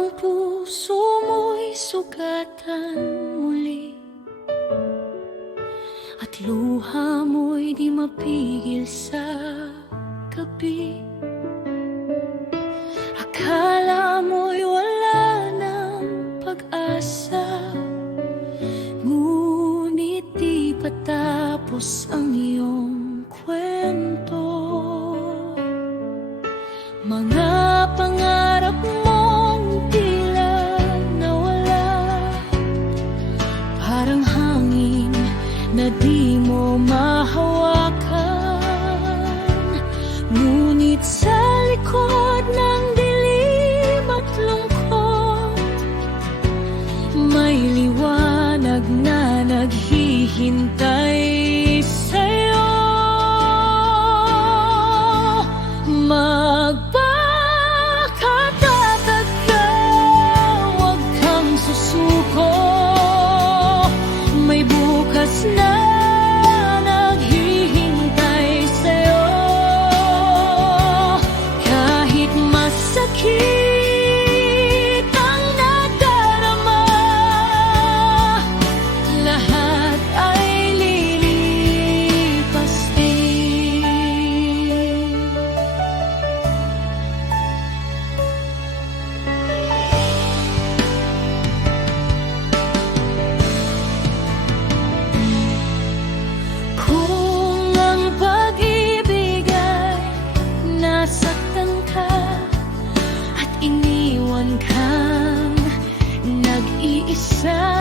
ang puso mo'y sugatan muli, at luha mo'y di mapigil sa gabi. Akala mo'y wala ng pag-asa, ngunit di patapos ang iyong kwento. Mga pangarap mong tila nawala, parang hangin na di mo mahawakan. Ngunit sa likod ng dilim at lungkot, may liwanag na naghihintay sa'yo. Magpakatatag ka, huwag kang susuko. May bukas na naghihintay sa'yo. Kahit masakit ang nadarama, lahat ay lilipas din. Kung ang pag-ibig ay nasaktan ka at iniwan kang nag-iisa,